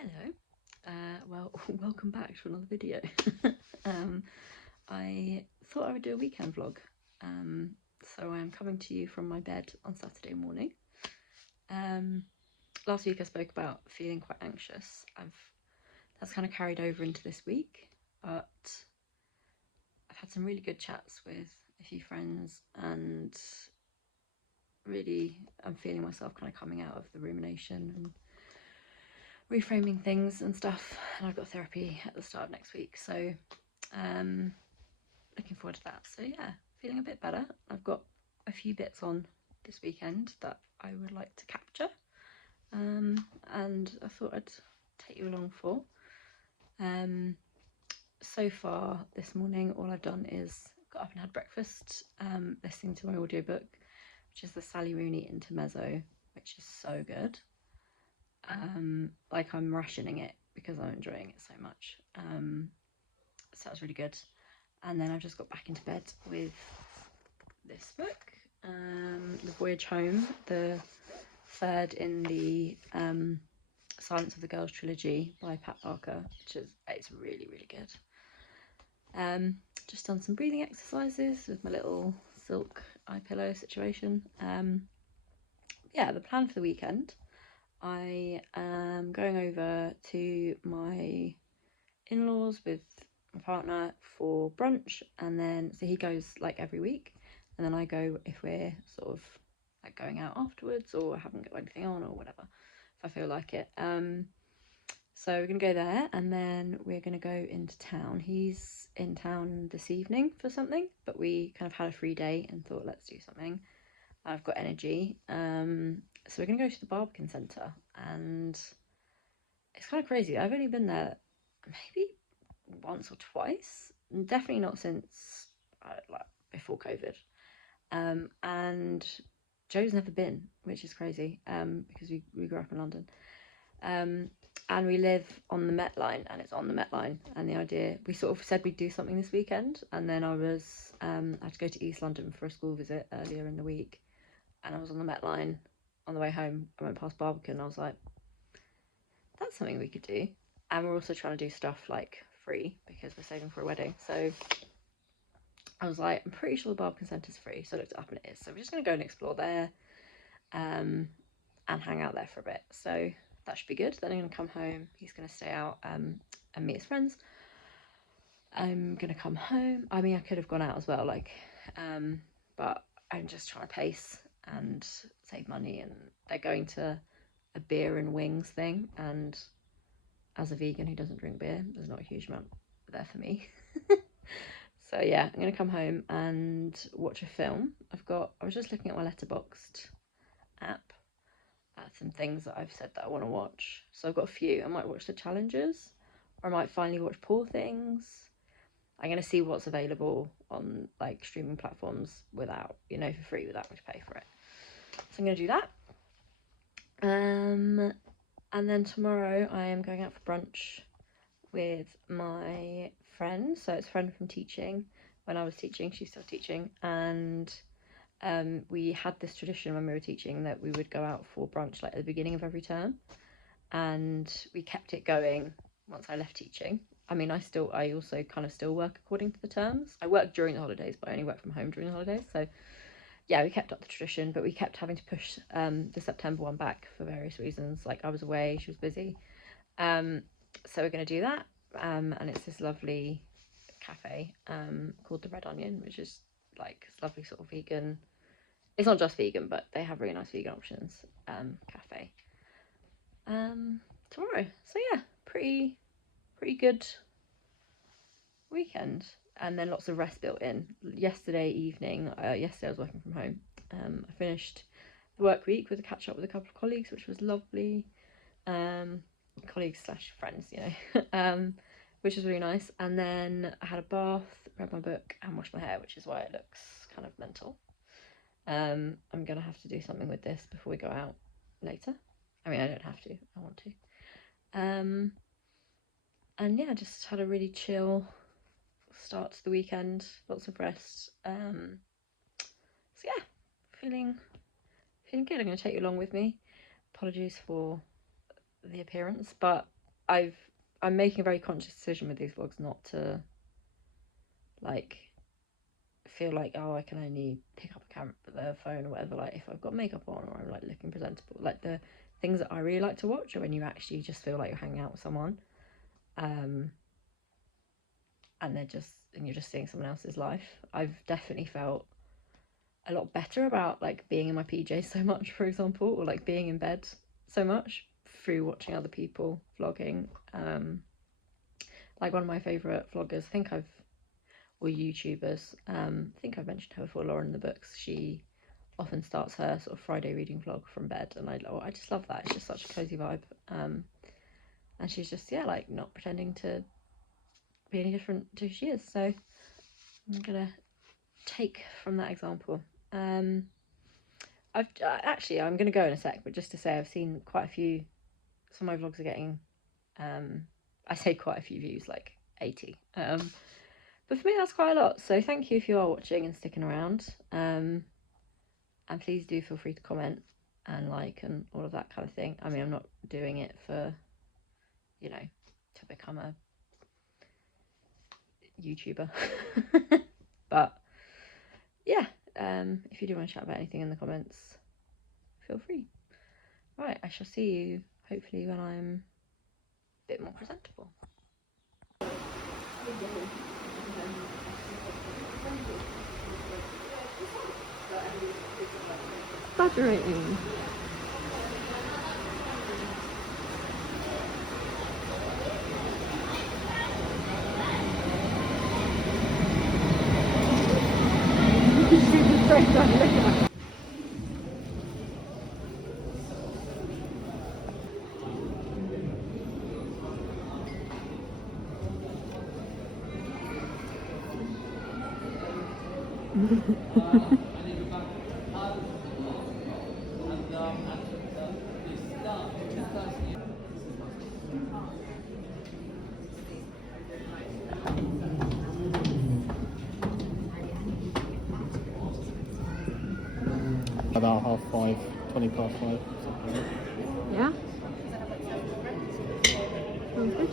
Hello, well, welcome back to another video. I thought I would do a weekend vlog, so I'm coming to you from my bed on Saturday morning. Last week I spoke about feeling quite anxious. That's kind of carried over into this week, but I've had some really good chats with a few friends, and really I'm feeling myself kind of coming out of the rumination and reframing things and stuff, and I've got therapy at the start of next week, so looking forward to that. So yeah, feeling a bit better. I've got a few bits on this weekend that I would like to capture, and I thought I'd take you along for. So far this morning all I've done is got up and had breakfast, listening to my audiobook, which is the Sally Rooney Intermezzo, which is so good. Like I'm rationing it because I'm enjoying it so much. So that was really good. And then I've just got back into bed with this book, The Voyage Home, the third in the Silence of the Girls trilogy by Pat Barker, it's really, really good. Just done some breathing exercises with my little silk eye pillow situation. Yeah, the plan for the weekend, I am going over to my in-laws with my partner for brunch, and then so he goes like every week, and then I go if we're sort of like going out afterwards or haven't got anything on or whatever, if I feel like it. So we're gonna go there, and then we're gonna go into town. He's in town this evening for something, but we kind of had a free day and thought let's do something. I've got energy, so we're gonna go to the Barbican Centre, and it's kind of crazy. I've only been there maybe once or twice, definitely not since like before COVID. And Joe's never been, which is crazy, because we grew up in London, and we live on the Met Line, and it's on the Met Line. And the idea, we sort of said we'd do something this weekend, and then I had to go to East London for a school visit earlier in the week, and I was on the Met Line on the way home. I went past Barbican, and I was like, that's something we could do. And we're also trying to do stuff like free because we're saving for a wedding. So I was like, I'm pretty sure the Barbican Centre's free. So I looked it up and it is. So we're just going to go and explore there, and hang out there for a bit. So that should be good. Then I'm going to come home. He's going to stay out and meet his friends. I'm going to come home. I mean, I could have gone out as well, like, but I'm just trying to pace and save money. And they're going to a beer and wings thing, and as a vegan who doesn't drink beer, there's not a huge amount there for me. So yeah, I'm gonna come home and watch a film. I was just looking at my Letterboxd app at some things that I've said that I want to watch. So I've got a few. I might watch The Challengers, or I might finally watch Poor Things. I'm gonna see what's available on like streaming platforms without, for free, without having to pay for it. So I'm gonna do that. And then tomorrow I am going out for brunch with my friend. So it's a friend from teaching. When I was teaching, she's still teaching, and we had this tradition when we were teaching that we would go out for brunch like at the beginning of every term, and we kept it going once I left teaching. I mean, I also kind of still work according to the terms. I work during the holidays, but I only work from home during the holidays. So yeah, we kept up the tradition, but we kept having to push the September one back for various reasons. Like I was away, she was busy. So we're going to do that. And it's this lovely cafe called the Red Onion, which is like this lovely sort of vegan. It's not just vegan, but they have really nice vegan options. Cafe. Tomorrow. So yeah, pretty good weekend, and then lots of rest built in. Yesterday evening, yesterday I was working from home. I finished the work week with a catch up with a couple of colleagues, which was lovely. Colleagues slash friends, which was really nice. And then I had a bath, read my book, and washed my hair, which is why it looks kind of mental. I'm gonna have to do something with this before we go out later. I mean, I don't have to, I want to. And yeah, just had a really chill start to the weekend, lots of rest. So yeah, feeling good. I'm gonna take you along with me. Apologies for the appearance, but I'm making a very conscious decision with these vlogs not to like feel like, oh, I can only pick up a camera, the phone or whatever, like if I've got makeup on or I'm like looking presentable. Like the things that I really like to watch are when you actually just feel like you're hanging out with someone, and you're just seeing someone else's life. I've definitely felt a lot better about like being in my PJs so much, for example, or like being in bed so much through watching other people vlogging. Like one of my favourite vloggers, or YouTubers, I think I've mentioned her before, Lauren in the Books. She often starts her sort of Friday reading vlog from bed, and I just love that. It's just such a cozy vibe. And she's just, yeah, like not pretending to be any different to who she is. So I'm gonna take from that example. I'm gonna go in a sec, but just to say I've seen quite a few. Some of my vlogs are getting, I say quite a few views, like 80. But for me that's quite a lot. So thank you if you are watching and sticking around. And please do feel free to comment and like and all of that kind of thing. I mean, I'm not doing it for, you know, to become a YouTuber. But yeah, if you do want to chat about anything in the comments, feel free. Right, I shall see you hopefully when I'm a bit more presentable. Exaggerating. About 5:30, 20 past 5. Yeah? Sounds good.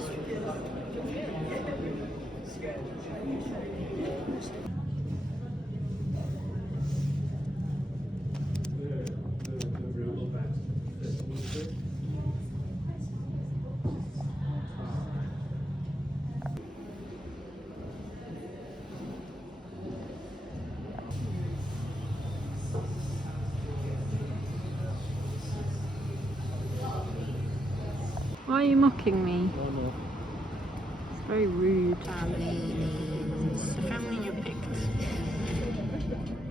Why are you mocking me? It's very rude. The family you picked.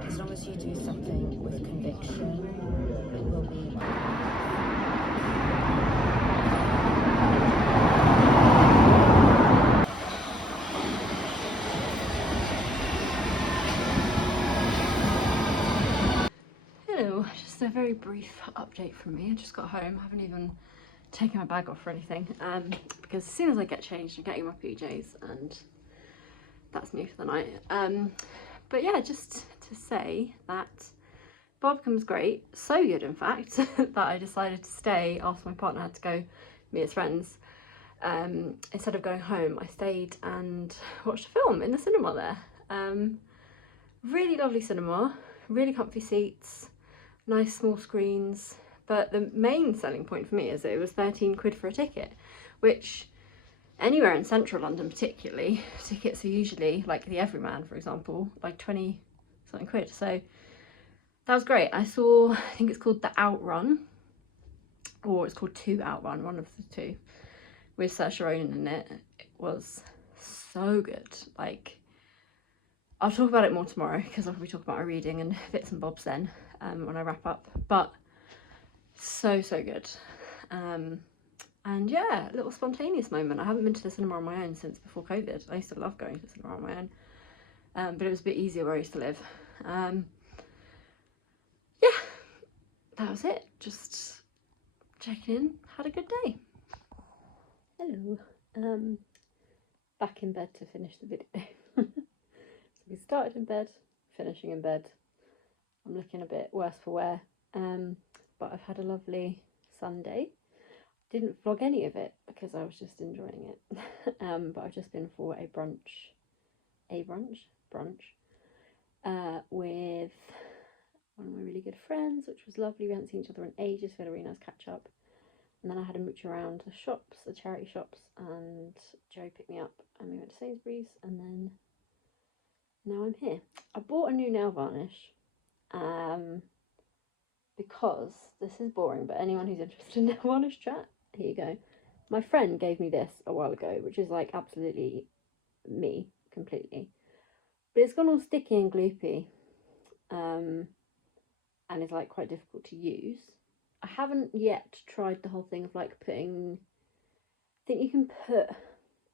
As long as you do something with conviction, it will be. Hello, just a very brief update from me. I just got home, I haven't even taken my bag off or anything, because as soon as I get changed I'm getting my PJs and that's me for the night. But yeah, just to say that Barbican was great, so good in fact, that I decided to stay after my partner had to go meet his friends. Instead of going home, I stayed and watched a film in the cinema there. Really lovely cinema, really comfy seats, nice small screens, but the main selling point for me is that it was 13 quid for a ticket, which anywhere in central London particularly, tickets are usually, like the Everyman for example, like 20 something quid. So that was great. I saw, I think it's called The Outrun, or it's called To Outrun, one of the two, with Saoirse Ronan in it. It was so good. Like, I'll talk about it more tomorrow because I'll probably talk about my reading and bits and bobs then, when I wrap up. But so good. And yeah, a little spontaneous moment. I haven't been to the cinema on my own since before COVID. I used to love going to the cinema on my own, but it was a bit easier where I used to live. Yeah, that was it. Just checking in. Had a good day. Hello. Back in bed to finish the video. So we started in bed, finishing in bed. I'm looking a bit worse for wear, but I've had a lovely Sunday. didn't vlog any of it because I was just enjoying it. But I've just been for a brunch with one of my really good friends, which was lovely. We hadn't seen each other in ages, we had a really nice catch up. And then I had a mooch around the shops, the charity shops, and Joe picked me up and we went to Sainsbury's, and then now I'm here. I bought a new nail varnish because this is boring, but anyone who's interested in nail varnish chat, here you go. My friend gave me this a while ago, which is like absolutely me completely, but it's gone all sticky and gloopy, and is like quite difficult to use. I haven't yet tried the whole thing of like putting, I think you can put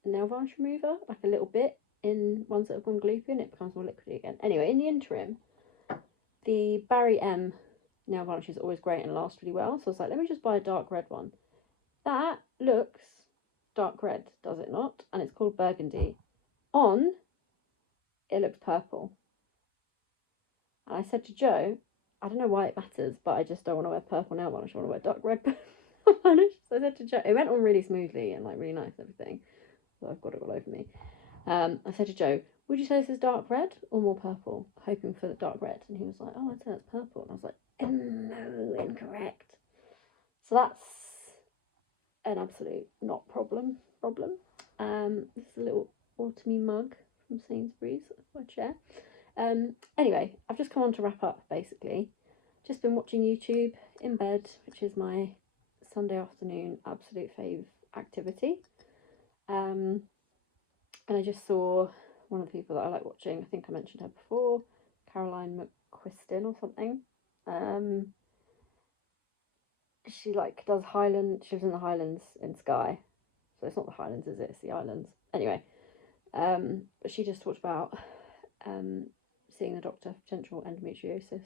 a nail varnish remover, like a little bit, in ones that have gone gloopy and it becomes more liquidy again. Anyway, in the interim, the Barry M nail varnish is always great and lasts really well, so I was like, let me just buy a dark red one. That looks dark red, does it not? And it's called Burgundy. On, it looks purple. And I said to Joe, I don't know why it matters, but I just don't want to wear purple nail varnish. I want to wear dark red nail varnish. So I said to Joe, it went on really smoothly and like really nice and everything. So I've got it all over me. I said to Joe, would you say this is dark red or more purple? Hoping for the dark red. And he was like, oh, I'd say it's purple. And I was like, no, incorrect. So that's an absolute not problem. This is a little autumny mug from Sainsbury's for a chair. Anyway, I've just come on to wrap up basically. Just been watching YouTube in bed, which is my Sunday afternoon absolute fave activity. And I just saw one of the people that I like watching. I think I mentioned her before, Caroline McQuiston or something. She like does Highland. She lives in the Highlands in Skye, so it's not the Highlands, is it? It's the islands. Anyway, but she just talked about seeing the doctor for potential endometriosis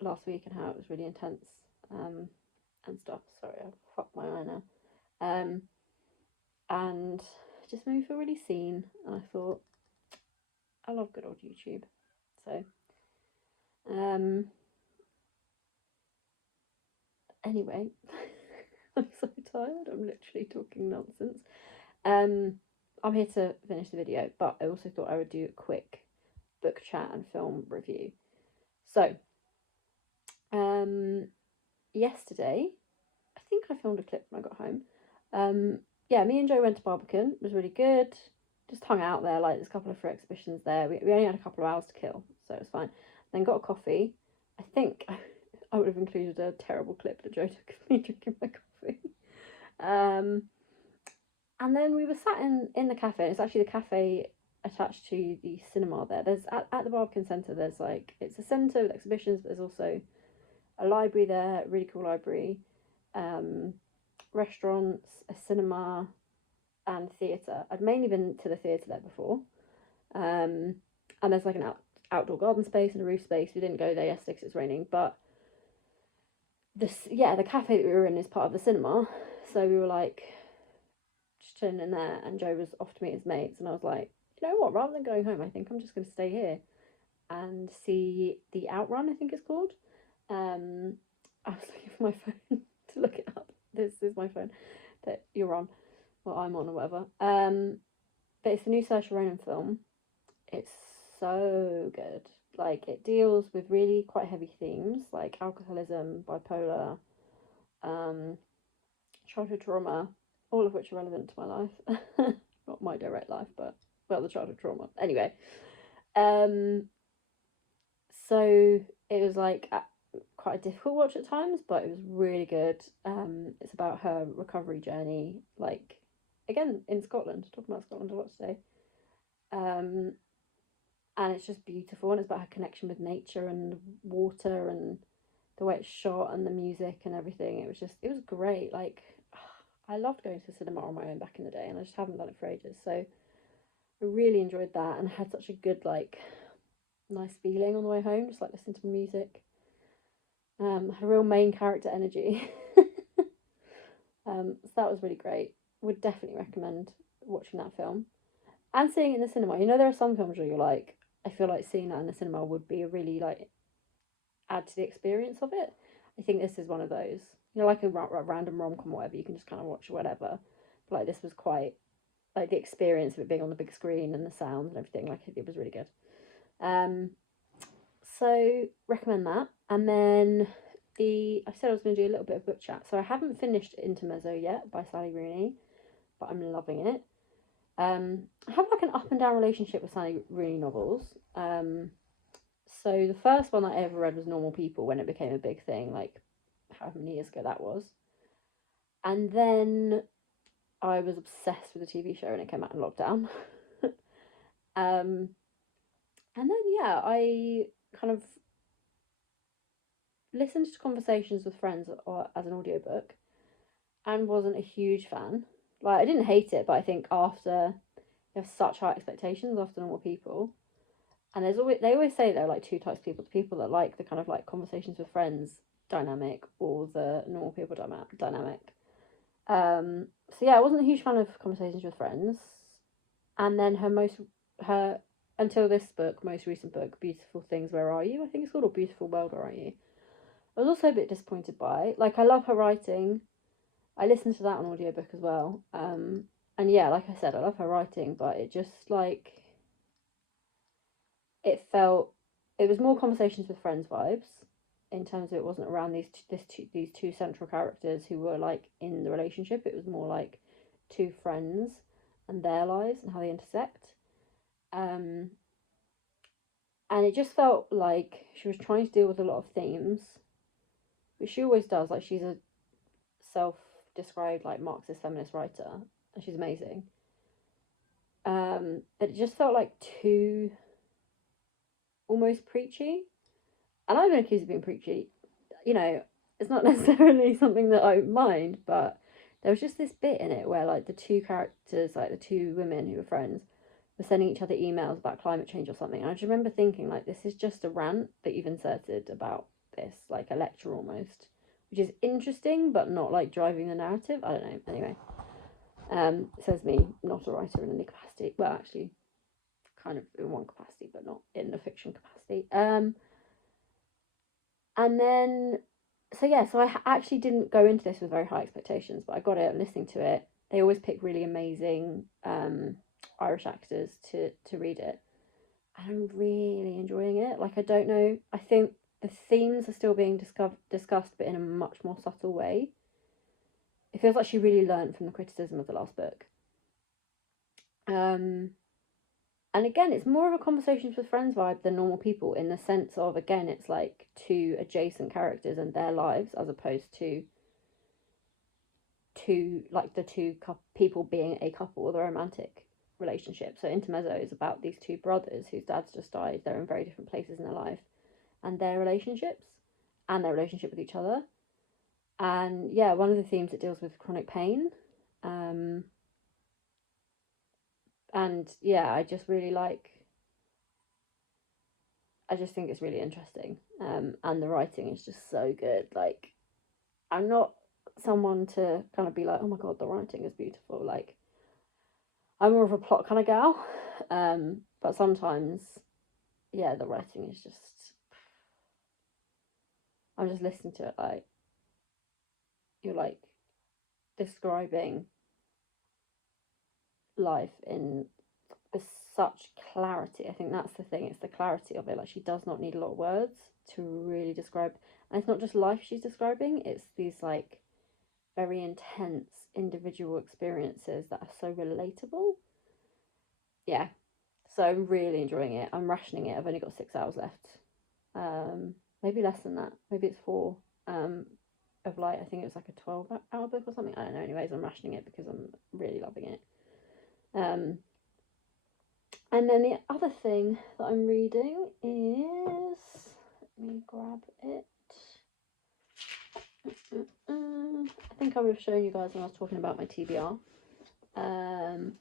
last week and how it was really intense and stuff. Sorry, I fucked my eye now. And it just made me feel really seen, and I thought, I love good old YouTube. So anyway, I'm so tired, I'm literally talking nonsense. I'm here to finish the video, but I also thought I would do a quick book chat and film review. So yesterday, I think I filmed a clip when I got home. Yeah, me and Joe went to Barbican. It was really good. Just hung out there, like there's a couple of free exhibitions there. We only had a couple of hours to kill, so it was fine. Then got a coffee. I think I would have included a terrible clip that Joe took of me drinking my coffee. And then we were sat in the cafe. It's actually the cafe attached to the cinema there. There's at the Barbican Centre, there's like, it's a centre with exhibitions, but there's also a library there, a really cool library, restaurants, a cinema, and theatre. I'd mainly been to the theatre there before. And there's like an outdoor garden space and a roof space. We didn't go there yesterday because it's raining, but the cafe that we were in is part of the cinema. So we were like just chilling in there, and Joe was off to meet his mates, and I was like, you know what, rather than going home, I think I'm just going to stay here and see the Outrun, I think it's called. I was looking for my phone to look it up. This is my phone that you're on, or I'm on, or whatever. But it's the new Saoirse Ronan film. It's so good. Like, it deals with really quite heavy themes like alcoholism, bipolar, childhood trauma, all of which are relevant to my life. Not my direct life, but, well, the childhood trauma. Anyway, so it was like quite a difficult watch at times, but it was really good. It's about her recovery journey, like, again, in Scotland, talking about Scotland a lot today. And it's just beautiful, and it's about her connection with nature and water and the way it's shot and the music and everything. It was great. Like, I loved going to the cinema on my own back in the day, and I just haven't done it for ages. So I really enjoyed that, and had such a good, like, nice feeling on the way home, just like listening to music. Had a real main character energy. So that was really great. Would definitely recommend watching that film and seeing it in the cinema. You know, there are some films where you're like, I feel like seeing that in the cinema would be a really, like, add to the experience of it. I think this is one of those, you know, like a random rom-com or whatever, you can just kind of watch whatever. But like this was quite, like the experience of it being on the big screen and the sounds and everything, like it was really good. So recommend that. And then I said I was going to do a little bit of book chat. So I haven't finished Intermezzo yet by Sally Rooney, but I'm loving it. I have like an up and down relationship with Sally Rooney novels. So the first one that I ever read was Normal People when it became a big thing, like however many years ago that was. And then I was obsessed with the TV show and it came out in lockdown. And then yeah, I kind of listened to Conversations with Friends as an audiobook and wasn't a huge fan. Like I didn't hate it, but I think after you have such high expectations after Normal People, and they always say there are like two types of people: the people that like the kind of like Conversations with Friends dynamic or the Normal People dynamic. So yeah, I wasn't a huge fan of Conversations with Friends, and then her until this book, most recent book, Beautiful Things, Where Are You? I think it's called, or Beautiful World, Where Are You? I was also a bit disappointed by. Like, I love her writing. I listened to that on audiobook as well. And yeah, like I said, I love her writing, but it just like it was more Conversations with Friends vibes in terms of it wasn't around these two central characters who were like in the relationship. It was more like two friends and their lives and how they intersect. And it just felt like she was trying to deal with a lot of themes, which she always does. Like, she's a self-described like Marxist feminist writer, and she's amazing. But it just felt like too almost preachy, and I've been accused of being preachy. You know, it's not necessarily something that I mind, but there was just this bit in it where like the two characters, like the two women who were friends, were sending each other emails about climate change or something. And I just remember thinking, like, this is just a rant that you've inserted about this, like a lecture almost, which is interesting but not like driving the narrative. I don't know. Anyway, says me, not a writer in any capacity. Well, actually, kind of in one capacity, but not in the fiction capacity. And then, so yeah, so I actually didn't go into this with very high expectations, but I got it listening to it. They always pick really amazing Irish actors to read it, and I'm really enjoying it. Like, I don't know, I think the themes are still being discussed, but in a much more subtle way. It feels like she really learned from the criticism of the last book. And again, it's more of a Conversations with Friends vibe than Normal People, in the sense of, again, it's like two adjacent characters and their lives, as opposed to like the two people being a couple with a romantic relationship. So Intermezzo is about these two brothers whose dads just died. They're in very different places in their life, and their relationships and their relationship with each other. And yeah, one of the themes it deals with chronic pain. And yeah, I just think it's really interesting. And the writing is just so good. Like, I'm not someone to kind of be like, oh my god, the writing is beautiful. Like, I'm more of a plot kind of gal. But sometimes, yeah, the writing is just, I'm just listening to it like, you're like describing life in such clarity. I think that's the thing, it's the clarity of it. Like, she does not need a lot of words to really describe, and it's not just life she's describing, it's these like very intense individual experiences that are so relatable. Yeah, so I'm really enjoying it. I'm rationing it. I've only got 6 hours left, maybe less than that, maybe it's 4, of like, I think it was like a 12-hour book or something, I don't know. Anyways, I'm rationing it because I'm really loving it. And then the other thing that I'm reading is, let me grab it. I think I would have shown you guys when I was talking about my TBR.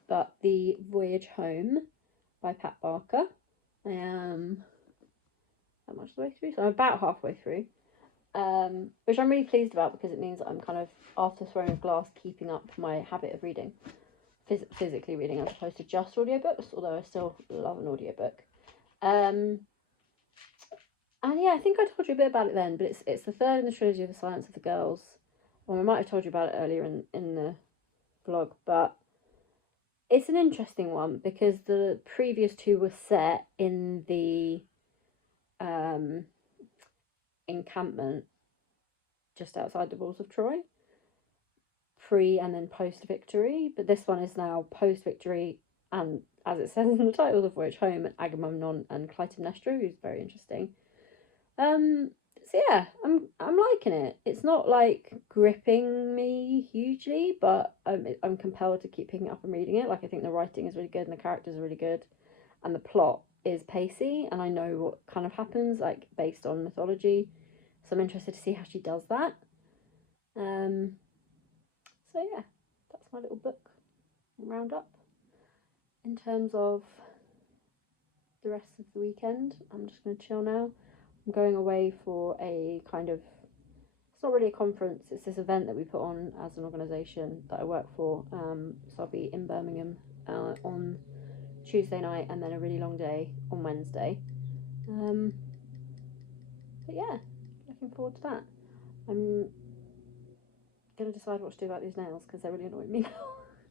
But The Voyage Home by Pat Barker. I am how much the way through? So I'm about halfway through. Which I'm really pleased about, because it means that I'm kind of, after Throne of Glass, keeping up my habit of reading. Physically reading, as opposed to just audiobooks, although I still love an audiobook. And yeah, I think I told you a bit about it then, but it's the third in the trilogy of The Silence of the Girls. Well, I might have told you about it earlier in the vlog, but it's an interesting one because the previous two were set in the um, encampment just outside the walls of Troy, pre and then post victory. But this one is now post victory, and as it says in the title, The Voyage Home, and Agamemnon and Clytemnestra, who's very interesting. So yeah, I'm liking it. It's not like gripping me hugely, but I'm compelled to keep picking it up and reading it. Like, I think the writing is really good and the characters are really good, and the plot is pacey, and I know what kind of happens, like based on mythology. So I'm interested to see how she does that. Um, so yeah, that's my little book roundup. In terms of the rest of the weekend, I'm just going to chill now. I'm going away for a kind of, it's not really a conference, it's this event that we put on as an organisation that I work for. So I'll be in Birmingham on Tuesday night and then a really long day on Wednesday. But yeah, looking forward to that. I'm going to decide what to do about these nails because they're really annoying me now.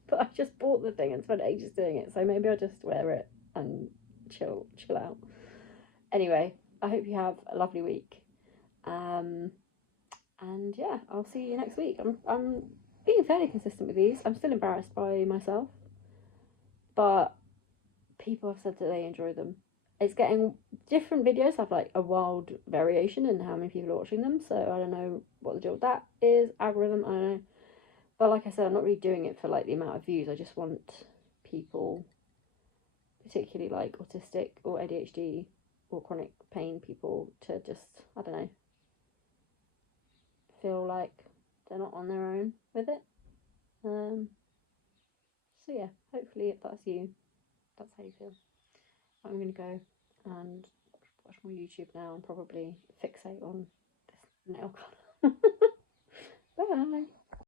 But I just bought the thing and spent ages doing it, so maybe I'll just wear it and chill out. Anyway, I hope you have a lovely week. And yeah, I'll see you next week. I'm being fairly consistent with these. I'm still embarrassed by myself, but people have said that they enjoy them. It's getting different videos have like a wild variation in how many people are watching them. So I don't know what the deal with that is. Algorithm, I don't know. But like I said, I'm not really doing it for like the amount of views. I just want people, particularly like autistic or ADHD or chronic pain people, to just, I don't know, feel like they're not on their own with it. So yeah, hopefully if that's you, that's how you feel. I'm gonna go and watch more YouTube now and probably fixate on this nail colour. Bye.